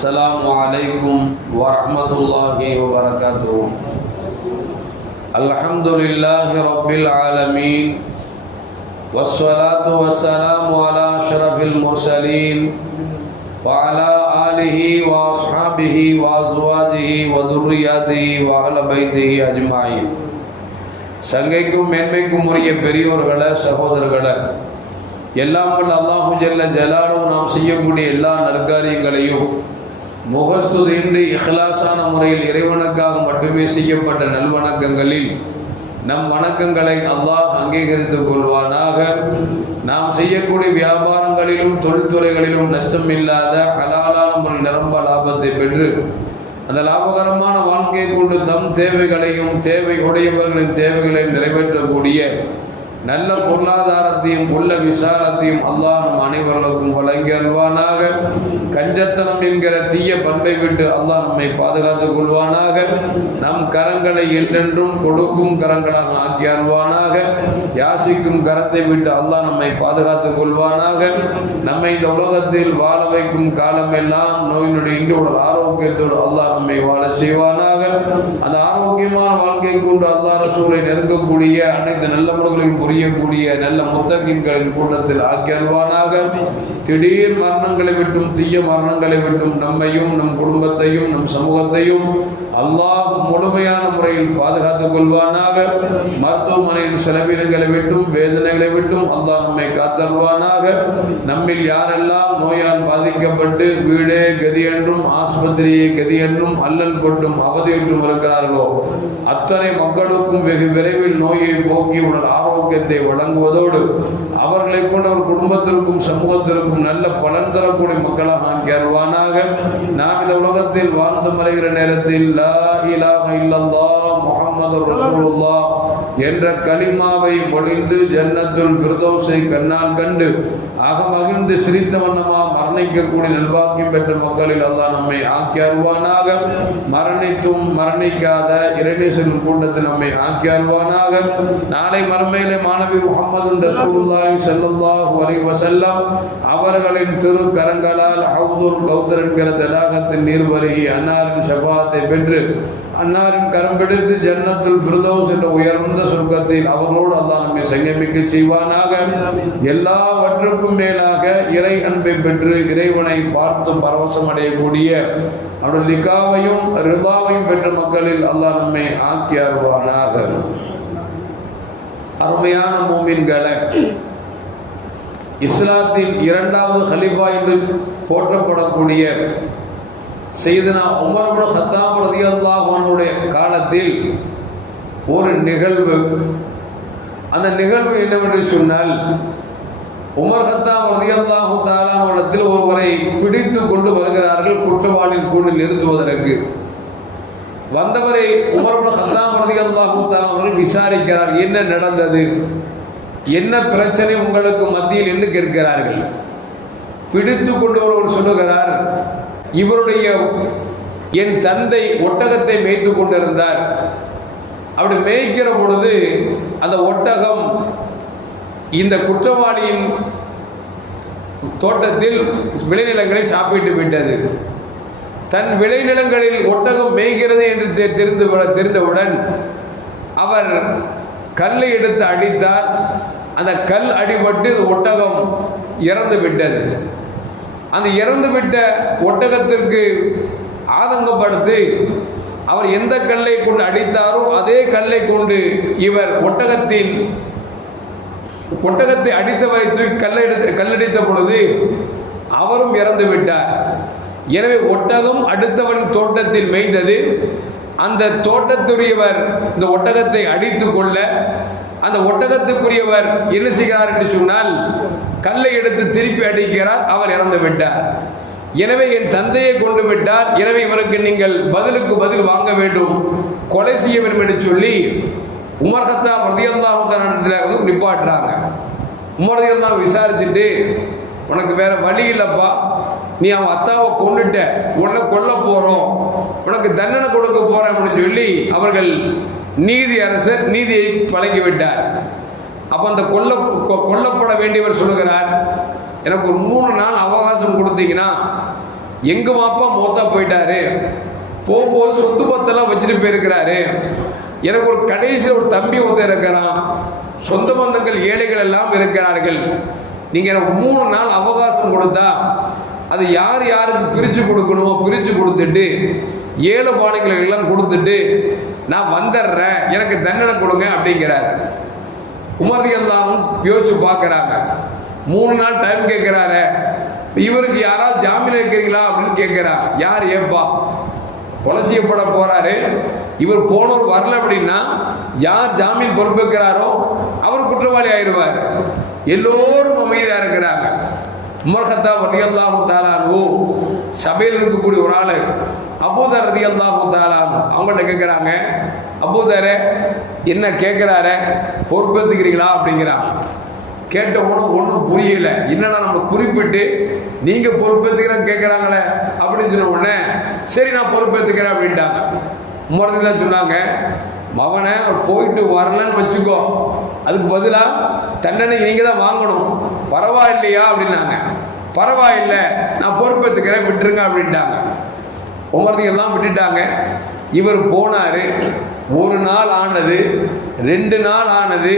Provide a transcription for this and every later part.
السلام عليكم ورحمة الله وبركاته الحمد لله رب العالمين والصلاة والسلام على أشرف المرسلين وعلى آله وأصحابه وأزواجه وذرياته وأهل بيته أجمعين சங்கைக்கும் மேன்மைக்கும் உரிய பெரியோர்களை சகோதரர்களை எல்லாம் வல்ல அல்லாஹு ஜல்ல ஜலாலும் நாம் செய்யக்கூடிய எல்லா நற்காரியங்களையும் முகஸ்துதின்றி இஹ்லாசான முறையில் இறைவணக்காக மட்டுமே செய்யப்பட்ட நல்வணக்கங்களில் நம் வணக்கங்களை அல்லாஹ் அங்கீகரித்துக் கொள்வானாக. நாம் செய்யக்கூடிய வியாபாரங்களிலும் தொழில்துறைகளிலும் நஷ்டம் இல்லாத ஹலாலான முறை நிரம்ப லாபத்தை பெற்று அந்த லாபகரமான வாழ்க்கையை கொண்டு தம் தேவைகளையும் தேவை உடையவர்களின் தேவைகளையும் நிறைவேற்றக்கூடிய நல்ல பொருளாதாரத்தையும் உள்ள விசாலத்தையும் அல்லாஹ் அனைவர்களுக்கும் வழங்கி அல்வானாக கஞ்சத்தனம் என்கிற தீய பண்பை விட்டு அல்லாஹ் நம்மை பாதுகாத்துக் கொள்வானாக. நம் கரங்களை என்றென்றும் கொடுக்கும் கரங்களாக ஆக்கி அல்வானாக யாசிக்கும் கரத்தை விட்டு அல்லாஹ் நம்மை பாதுகாத்துக் கொள்வானாக. நம்மை இந்த உலகத்தில் வாழ வைக்கும் காலமெல்லாம் நோயினுடைய இன்று உடல் ஆரோக்கியத்தோடு அல்லாஹ் நம்மை வாழ செய்வானாக. அந்த ஆரோக்கியமான வாழ்க்கை கொண்டு அல்லாஹ் ரசூலை நெருங்கக்கூடிய அனைத்து நல்ல முறைகளையும் புரியக்கூடிய நல்ல முத்தகின்களின் கூட்டத்தில் ஆக்கியல்வானாக திடீர் மரணங்களை விட்டும் தீய மரணங்களை விட்டும் நம்மையும் நம் குடும்பத்தையும் நம் சமூகத்தையும் அல்லாஹ் முழுமையான முறையில் பாதுகாத்துக் கொள்வானாக. மருத்துவமனையின் செலவினங்களை விட்டும் வேதனைகளை விட்டும் அல்லா நம்மை காத்தல்வானாக நம்மில் யாரெல்லாம் நோயால் பாதிக்கப்பட்டு வீடே கதி என்றும் ஆஸ்பத்திரியே கதி என்றும் அல்லல் கொட்டும் அவதியுற்றும் இருக்கிறார்களோ அத்தனை மக்களுக்கும் வெகு விரைவில் நோயை போக்கி உடல் ஆரோக்கியத்தை வழங்குவதோடு அவர்களை கொண்டு அவர் குடும்பத்திற்கும் சமூகத்திற்கும் நல்ல பலன் தரக்கூடிய மக்களாக ஆக்கி அருள்வானாக நாம் இந்த உலகத்தில் வாழ்ந்து மறைகிற நேரத்தில் இலாக இல்லல்லா முகமது ரசூலுல்லா என்ற கலிமாவை மொழிந்து ஜன்னத்துல் ஃபிர்தௌஸை கண்ணால் கண்டு ஆக மகிழ்ந்து சிரித்த வண்ணமா மரணிக்கக்கூடிய நல்வாக்கியம் பெற்ற மக்களில் அல்லாஹ் நம்மை ஆக்கி அருள்வானாக. மரணித்தும் மரணிக்காத இறைநேசரின் கூட்டத்தில் நம்மை ஆக்கி அருள்வானாக. நாளை மறுமையிலே மாணவி முகமது ரசூலுல்லாஹி ஸல்லல்லாஹு அலி வசல்லாம் அவர்களின் திரு கரங்களால் ஹவுதுல் கௌசர் என்கிற தலாகத்தின் நீர்வருகி அன்னாரின் ஷபாத்தை பெற்று அன்னாரின் கரம் பிடித்து ஜன்னத்தில் ஃபிர்தௌஸ் என்ற உயர்ந்த சொர்க்கத்தில் அவர்களோடு அல்லாஹ் நம்மை சங்கமிக்க செய்வானாக. எல்லாவற்றுக்கும் மேலாக இறை அன்பை பெற்று இறைவனை பார்த்து பரவசம் அடையக்கூடிய அவருடைய லிகாவையும் ரிபாவையும் பெற்ற மக்களில் அல்லாஹ் நம்மை ஆக்கி அருவானாக அருமையான மூமின்களை இஸ்லாத்தின் இரண்டாவது ஹலிஃபா என்று போற்றப்படக்கூடிய செய்தனா உமர்புல ஹத்தாப் ரதியல்லாஹனுடைய காலத்தில் ஒரு நிகழ்வு. அந்த நிகழ்வு என்னவென்று சொன்னால் உமர் ஹத்தாப் ரதியல்லாஹு தாலானிடத்தில் ஒருவரை பிடித்து கொண்டு வருகிறார்கள் குற்றவாளின் கூண்டில் நிறுத்துவதற்கு. வந்தவரை உமர்புல ஹத்தாப் ரதியல்லாஹு தாலா அவர்கள் விசாரிக்கிறார் என்ன நடந்தது? என்ன பிரச்சனை உங்களுக்கு மத்தியில் என்று கேட்கிறார்கள். பிடித்து கொண்டு ஒருவர் சொல்லுகிறார் இவருடைய என் தந்தை ஒட்டகத்தை மேய்த்து கொண்டிருந்தார். அப்படி மேய்க்கிற பொழுது அந்த ஒட்டகம் இந்த குற்றவாளியின் தோட்டத்தில் விளைநிலங்களை சாப்பிட்டு விட்டது. தன் விளைநிலங்களில் ஒட்டகம் மேய்கிறது என்று தெரிந்து தெரிந்தவுடன் அவர் கல்லை எடுத்து அடித்தார். அந்த கல் அடிபட்டு ஒட்டகம் இறந்து விட்டது. அந்த இறந்து விட்ட ஒட்டகத்திற்கு ஆதங்கப்படுத்தி அவர் எந்த கல்லை கொண்டு அடித்தாரோ அதே கல்லை கொண்டு இவர் ஒட்டகத்தின் ஒட்டகத்தை அடித்தவரை தூக்கி கல்லெடுத்து கல்லடித்த பொழுது அவரும் இறந்து விட்டார் எனவே ஒட்டகம் அடுத்தவன் தோட்டத்தில் மேய்ந்தது. அந்த தோட்டத்துரியவர் இந்த ஒட்டகத்தை அடித்து கொள்ள அந்த ஒட்டகத்துக்குரியவர் என்ன செய்கிறார் என்று சொன்னால் கல்லை எடுத்து திருப்பி அடிக்கிறார் அவர் இறந்து விட்டார். எனவே என் தந்தையை கொண்டு விட்டார். எனவே இவருக்கு நீங்கள் பதிலுக்கு பதில் வாங்க வேண்டும். கொலை செய்ய வேண்டும் என்று சொல்லி உமர் ஹத்தா ரதியல்லாஹத்தில் வந்து நிப்பாட்டுறாங்க. உமர் விசாரிச்சுட்டு உனக்கு வேற வழி இல்லைப்பா. நீ அவன் அத்தாவை கொண்டுட்ட உன்னை கொல்ல போகிறோம் உனக்கு தண்டனை கொடுக்க போகிறேன் அப்படின்னு சொல்லி அவர்கள் நீதி அரசர் நீதியை வழங்கிவிட்டார் அப்ப அந்த கொல்ல கொ- கொல்லப்பட வேண்டியவர் சொல்லுகிறார் எனக்கு ஒரு மூணு நாள் அவகாசம் கொடுத்தீங்கன்னா எங்க மாப்பா மோத்தா போயிட்டாரு. போகும்போது சொத்து பத்தெல்லாம் வச்சுட்டு போயிருக்கிறாரு. எனக்கு ஒரு கடைசியில் ஒரு தம்பி ஒருத்தன் இருக்கிறான். சொந்த பந்தங்கள் ஏழைகள் எல்லாம் இருக்கிறார்கள். நீங்க எனக்கு மூணு நாள் அவகாசம் கொடுத்தா அது யார் யாருக்கு பிரித்து கொடுக்கணுமோ பிரித்து கொடுத்துட்டு ஏழு பானைகளுக்கு எல்லாம் கொடுத்துட்டு நான் வந்துடுறேன். எனக்கு தண்டனை கொடுங்க அப்படிங்கிறார். உமர் எல்லாரும் யோசிச்சு பார்க்குறாங்க. மூணு நாள் டைம் கேட்குறாரு இவருக்கு யாராவது ஜாமீன் இருக்கிறீங்களா அப்படின்னு கேட்குறாங்க யார் ஏப்பா? கொலை செய்யப்பட போறாரு. இவர் போனவர் வரல அப்படின்னா யார் ஜாமீன் பொறுப்பேற்கிறாரோ அவர் குற்றவாளி ஆயிடுவார். எல்லோரும் அமைதியா இருக்கிறாங்க. உமர் ஹத்தாப் ரதியல்லாஹு தாலானு சபையில் இருக்கக்கூடிய ஒரு ஆள் அபூதர் ரதியல்லாஹு தாலானு அவங்கள்ட்ட கேட்குறாங்க அபூதரே என்ன கேட்குறாரு பொறுப்பேற்றுக்கிறீங்களா அப்படிங்கிறாங்க கேட்ட உடனே ஒன்றும் புரியல. என்னடா நம்ம குறிப்பிட்டு நீங்கள் பொறுப்பேற்றுக்கிறேன் கேட்குறாங்களே அப்படின்னு சொன்ன உடனே சரி நான் பொறுப்பேற்றுக்கிறேன் அப்படின்ட்டாங்க. உமர்ந்து தான் சொன்னாங்க மகனை போயிட்டு வரலன்னு வச்சுக்கோ. அதுக்கு பதிலாக தண்டனை நீங்கள் தான் வாங்கணும். பரவாயில்லையா? அப்படின்னாங்க. பரவாயில்லை. நான் பொறுப்பேற்றுக்கிறேன் விட்டுருங்க அப்படின்ட்டாங்க. உமர்ந்து எல்லாம் விட்டுட்டாங்க. இவர் போனாரு ஒரு நாள் ஆனது ரெண்டு நாள் ஆனது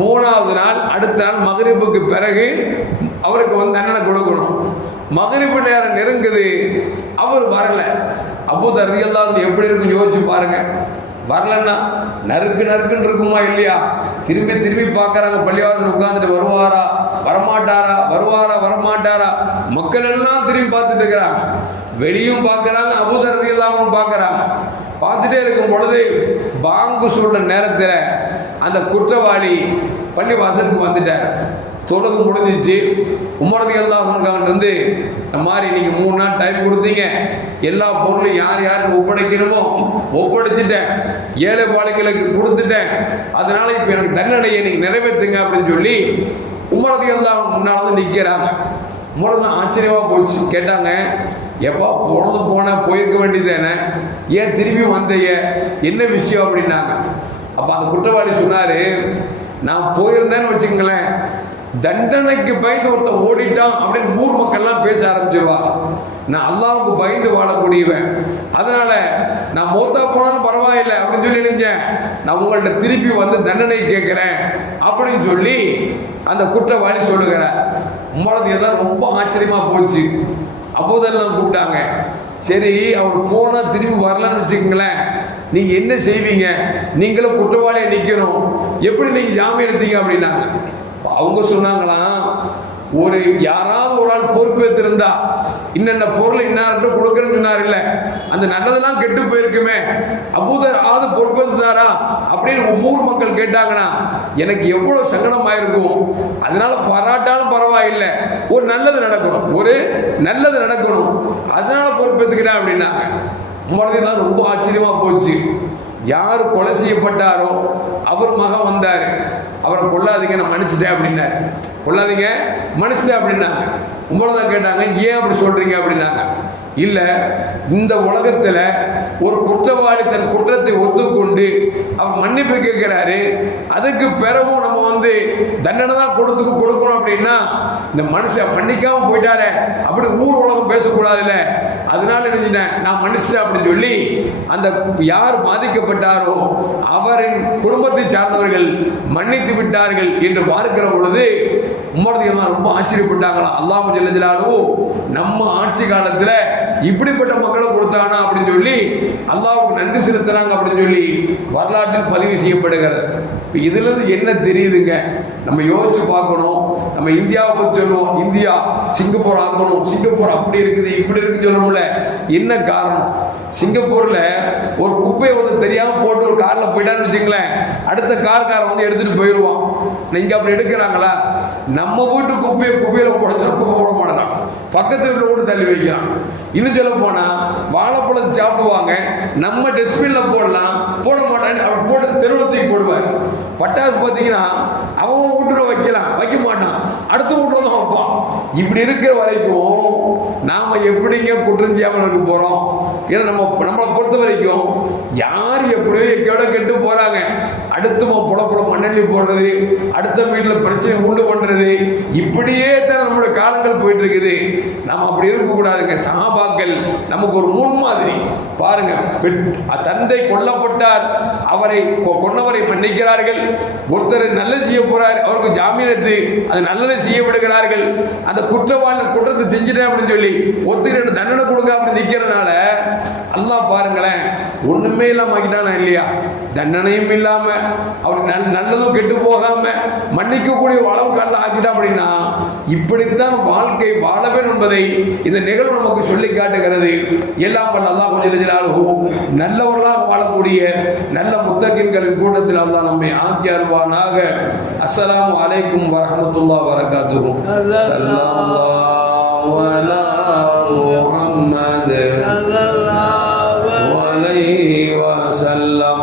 மூணாவது நாள் அடுத்த நாள் மகரிப்புக்கு பிறகு அவருக்கு வந்து தண்டனை கொடுக்கணும். மகரிப்பு நேரம் நெருங்குது அவர் வரல. அபூதர் ரலியல்லாஹு எப்படி இருக்கும் யோசிச்சு பாருங்க. வரலன்னா நறுக்கு நறுக்குன்னு இருக்குமா இல்லையா? திரும்பி திரும்பி பார்க்குறாங்க பள்ளிவாசல் உட்காந்துட்டு வருவாரா? வரமாட்டாரா? வருவாரா? வரமாட்டாரா? மக்கள் எல்லாம் திரும்பி பார்த்துட்டு இருக்கிறாங்க. வெளியும் பார்க்குறாங்க அபூதர் இல்லாமல் பார்க்குறாங்க. பார்த்துட்டே இருக்கும் பொழுது பாங்கு சொல்கிற நேரத்தில் அந்த குற்றவாளி பள்ளி வாசலுக்கு வந்துட்டார். தொழுகு முடிஞ்சிச்சு. உமரதி எல்லாம் இருந்து இந்த மாதிரி நீங்கள் மூணு நாள் டைம் கொடுத்தீங்க. எல்லா பொருளும் யார் யாருக்கு ஒப்படைக்கணுமோ ஒப்படைச்சிட்டேன். ஏழை பாலைகளுக்கு கொடுத்துட்டேன். அதனால இப்போ எனக்கு தண்டனையை நீங்கள் நிறைவேற்றுங்க அப்படின்னு சொல்லி உமரதி எல்லாம் முன்னால் வந்து நிற்கிறாங்க உமரது ஆச்சரியமாக போச்சு. கேட்டாங்க எப்பா போனது போன போயிருக்க வேண்டியதானே ஏன் திரும்பி வந்தைய என்ன விஷயம் அப்படின்னாங்க. அப்போ அந்த குற்றவாளி சொன்னாரு நான் போயிருந்தேன்னு வச்சுங்களேன் தண்டனைக்கு பயந்து ஒருத்தன் ஓடிட்டான் அப்படின்னு ஊர் மக்கள்லாம் பேச ஆரம்பிச்சிருவா. நான் அல்லாவுக்கு பயந்து வாழக்கூடியவன். அதனால நான் மூத்தா போனாலும் பரவாயில்லை அப்படின்னு சொல்லி நினைஞ்சேன். நான் உங்கள்கிட்ட திருப்பி வந்து தண்டனை கேட்குறேன். அப்படின்னு சொல்லி அந்த குற்றவாளி சொல்லுகிறார். உங்களுக்கு எதாவது ரொம்ப ஆச்சரியமா போச்சு. அப்போதெல்லாம் கூப்பிட்டாங்க. சரி அவர் போனால் திரும்பி வரலன்னு வச்சுக்கோங்களேன். நீங்கள் என்ன செய்வீங்க? நீங்களும் குற்றவாளியை நிற்கணும் எப்படி நீங்கள் ஜாமீன் எடுத்தீங்க அப்படின்னாங்க. அவங்க சொன்னாங்களாம் ஒரு யாராவது ஒரு ஆள் பொறுப்பேற்றிருந்தா இன்னென்ன பொருள் இன்னார்கிட்ட கொடுக்குறேன்னு சொன்னார் இல்லை அந்த நல்லதெல்லாம் கெட்டு போயிருக்குமே. அபூதர் ஆது பொறுப்பேற்றாரா அப்படின்னு ஊர் மக்கள் கேட்டாங்கன்னா எனக்கு எவ்வளவு சங்கடம் ஆயிருக்கும் அதனால பாராட்டாலும் பரவாயில்லை. ஒரு நல்லது நடக்கணும். ஒரு நல்லது நடக்கணும். அதனால பொறுப்பேற்றுக்கிறேன் அப்படின்னாங்க. உமரதெல்லாம் ரொம்ப ஆச்சரியமா போச்சு. யார் கொலை செய்யப்பட்டாரோ அவர் மகன் வந்தார். அவரை கொள்ளாதீங்க நான் மன்னிச்சிட்டேன் அப்படின்னாரு. கொள்ளாதீங்க மன்னிச்சிட்டேன் அப்படின்னாங்க. உங்களை தான் கேட்டாங்க ஏன் அப்படி சொல்கிறீங்க அப்படின்னாங்க. இல்லை இந்த உலகத்தில் ஒரு குற்றவாளி தன் குற்றத்தை ஒத்துக்கொண்டு அவர் மன்னிப்பு கேட்கிறாரு. அதுக்கு பிறகும் நம்ம வந்து தண்டனை தான் கொடுத்து கொடுக்கணும் அப்படின்னா இந்த மனுஷன் மன்னிக்காம போயிட்டாரே. அப்படி ஊர் உலகம் பேசக்கூடாதுல்ல. அதனால நினைச்சிட்டேன் நான் மன்னிச்சிட்டேன் அப்படின்னு சொல்லி அந்த யார் பாதிக்கப்பட்டாரோ அவரின் குடும்பத்தை சார்ந்தவர்கள் மன்னித்து விட்டார்கள் என்று பார்க்கிற பொழுது உமரது ரொம்ப ஆச்சரியப்பட்டாங்களாம். அல்லாஹ் ஜல்லஜலாலு நம்ம ஆட்சி காலத்தில் இப்படிப்பட்ட மக்களை கொடுத்தானா அப்படின்னு சொல்லி அல்லாவுக்கு நன்றி செலுத்துறாங்க அப்படின்னு சொல்லி வரலாற்றில் பதிவு செய்யப்படுகிறது. இப்போ இதுலேருந்து என்ன தெரியுதுங்க? நம்ம யோசிச்சு பார்க்கணும். நம்ம இந்தியாவை பற்றி சொல்லுவோம். இந்தியா சிங்கப்பூர் ஆக்கணும். சிங்கப்பூர் அப்படி இருக்குது இப்படி இருக்குன்னு சொல்லணும்ல என்ன காரணம்? சிங்கப்பூர்ல ஒரு குப்பையை வந்து தெரியாம போட்டு ஒரு கார்ல போயிட்டான்னு வச்சுங்களேன் அடுத்த கார்காரன் வந்து எடுத்துட்டு போயிடுவான். நீங்க அப்படி எடுக்கிறாங்களா? நம்ம வீட்டு குப்பையை குப்பையில போடச்சா குப்பை போட மாட்டான் பக்கத்து வீட்டில் கூட தள்ளி வைக்கிறான். இன்னும் சொல்ல போனா வாழைப்பழம் சாப்பிடுவாங்க. நம்ம டஸ்ட்பின்ல போடலாம். போட மாட்டான் அவர் போட்டு தெருவத்தை போடுவார். பட்டாசு பார்த்தீங்கன்னா அவன் வீட்டுல வைக்கலாம். வைக்க மாட்டான். அடுத்த வீட்டில் வைப்பான் இப்படி இருக்கிற வரைக்கும் நாம் எப்படிங்க குற்றம் செய்யாமல் இருக்க போகிறோம் ஏன்னா நம்ம நம்மளை பொறுத்த வரைக்கும் யார் எப்படியோ எங்கேயோட கெட்டு போகிறாங்க அடுத்தவங்க புலப்புல மண்ணெண்ணி போடுறது அடுத்த வீட்டில் பிரச்சனை உண்டு பண்ணுறது இப்படியே தான் நம்மளோட காலங்கள் போயிட்டு இருக்குது நம்ம அப்படி இருக்கக்கூடாதுங்க. சகாபாக்கள் நமக்கு ஒரு முன்மாதிரி பாருங்க தந்தை கொல்லப்பட்டார். அவரை கொ- கொன்னவரை மன்னிக்கிறார்கள். ஒருத்தர் நல்லது செய்ய போறார். அவருக்கு ஜாமீன் எடுத்து அது நல்லதை செய்ய விடுகிறார்கள். அந்த குற்றவாளி குற்றத்தை செஞ்சுட்டேன் அப்படின்னு சொல்லி ஒத்துக்கிட்டு தண்டனை கொடுங்க அப்படின்னு நிற்கிறதுனால அல்லா பாருங்களேன் ஒண்ணுமே இல்லாம ஆக்கிட்டானா இல்லையா? தண்டனையும் இல்லாமல் அவர் நல்லதும் கெட்டு போகாம மன்னிக்கக்கூடிய அளவுக்கு அல்ல ஆக்கிட்டான் அப்படின்னா இப்படித்தான் வாழ்க்கை வாழ என்பதை இந்த நிகழ்வு நமக்கு சொல்லி காட்டுகிறது. எல்லாம் நல்லா கொஞ்சம் நல்லவர்களாக வாழக்கூடிய நல்ல முத்தகின்களின் கூட்டத்தில் அல்லா நம்மை ஆக்கி அருவானாக அஸ்லாம் வலைக்கும் வரமத்துல்லா வரகாத்துக்கும் சல்லாஹு அலா முஹம்மது அலைஹி வஸல்லம்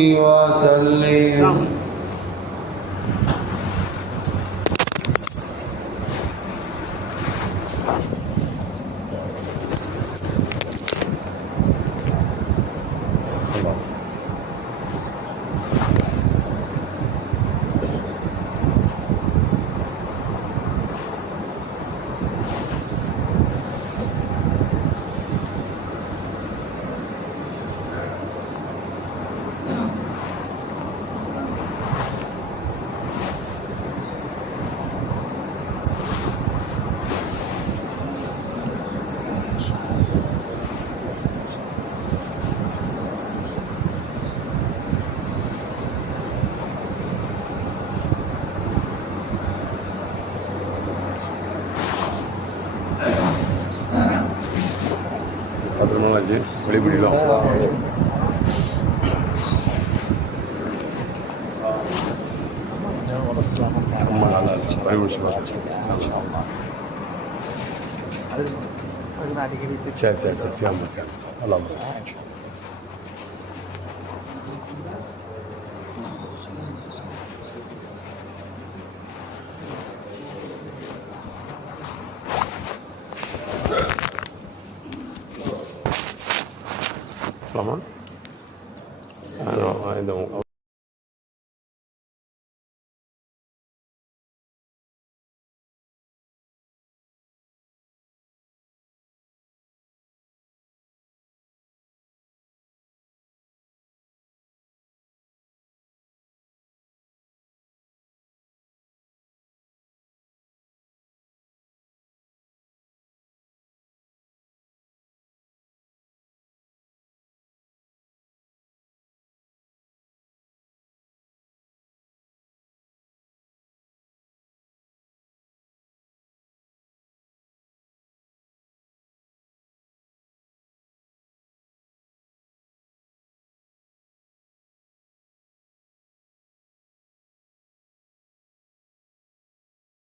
நல்லா இருந்துச்சு வழிபிடிச்சு அடிக்கடி சரி சரி சரி ஃபேமிலி ஃபேமிலி நல்லா ஆமாம் இந்த